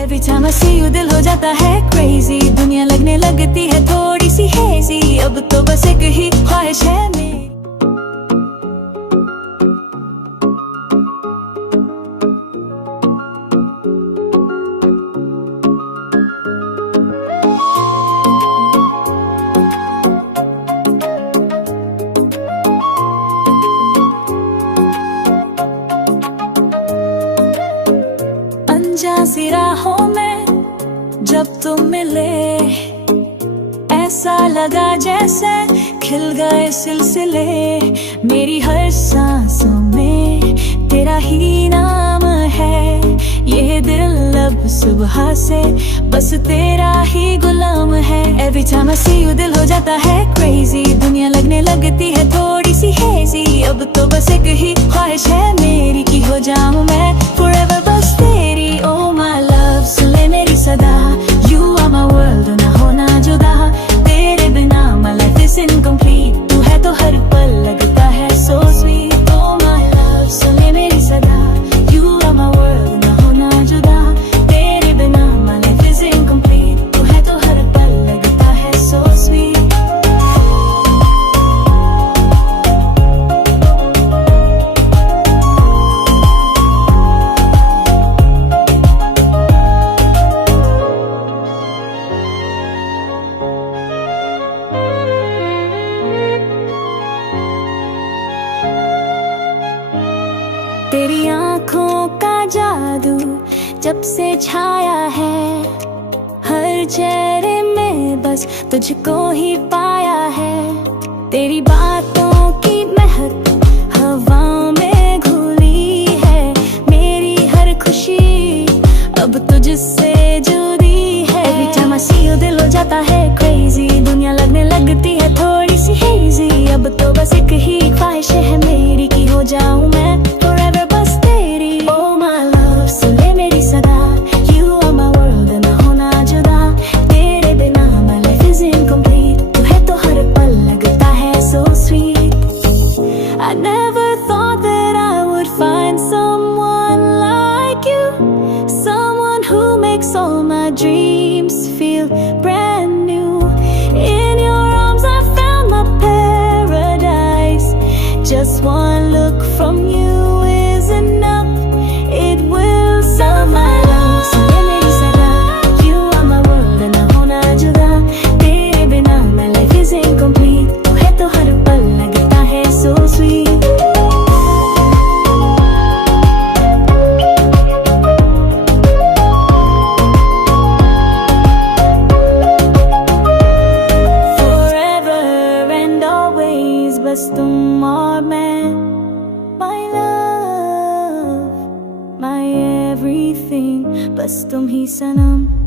Every time I see you दिल हो जाता है crazy, दुनिया लगने लगती है थोड़ी सी hazy, अब तो बस एक ही ख्वाहिश है मेरी। अनजान सी राहों में जब तुम मिले, ऐसा लगा जैसे खिल गए सिलसिले, मेरी हर सांसों में तेरा ही नाम है, ये दिल अब सुबह से बस तेरा ही गुलाम है। Every time I see you दिल हो जाता है crazy, दुनिया लगने लगती है थोड़ी सी hazy, अब तो बस एक ही ख्वाहिश है मेरी कि हो जाऊं मैं forever बस तेरी। Oh my love सुन ले मेरी सदा, you are my world ना होना जुदा, तेरे बिना my life is incomplete, तू है तो हर पल लगता है so sweet। Oh my love सुन ले मेरी सदा, you are my world ना होना जुदा, तेरे बिना my life is incomplete, तू है तो हर पल लगता है so sweet। तेरी आँखों का जादू जब से छाया है, हर चेहरे में बस तुझको ही पाया है, तेरी बातों की महक हवाओं में घुली है, मेरी हर खुशी अब तुझसे जुड़ी है। Every time I see you दिल हो जाता है crazy, दुनिया लगने लगती है थोड़ी सी hazy, अब तो बस एक ही ख्वाहिश है मेरी कि हो जाऊं मैं forever बस तेरी। Oh my love सुन ले मेरी सदा, you are my world ना होना जुदा, तेरे बिना my life is incomplete, तू है तो हर पल लगता है so sweet। I never thought that I would find someone like you, someone who makes all my dreams feel brand new, in your arms I found my paradise, just one look from you is enough, it will solve my love सुन ले मेरी सदा, you are my world ना होना जुदा, तेरे बिना my life is incomplete, तू है तो हर पल लगता है so sweet। Forever and always बस तुम और मैं, my love my everything, बस तुम ही सनम।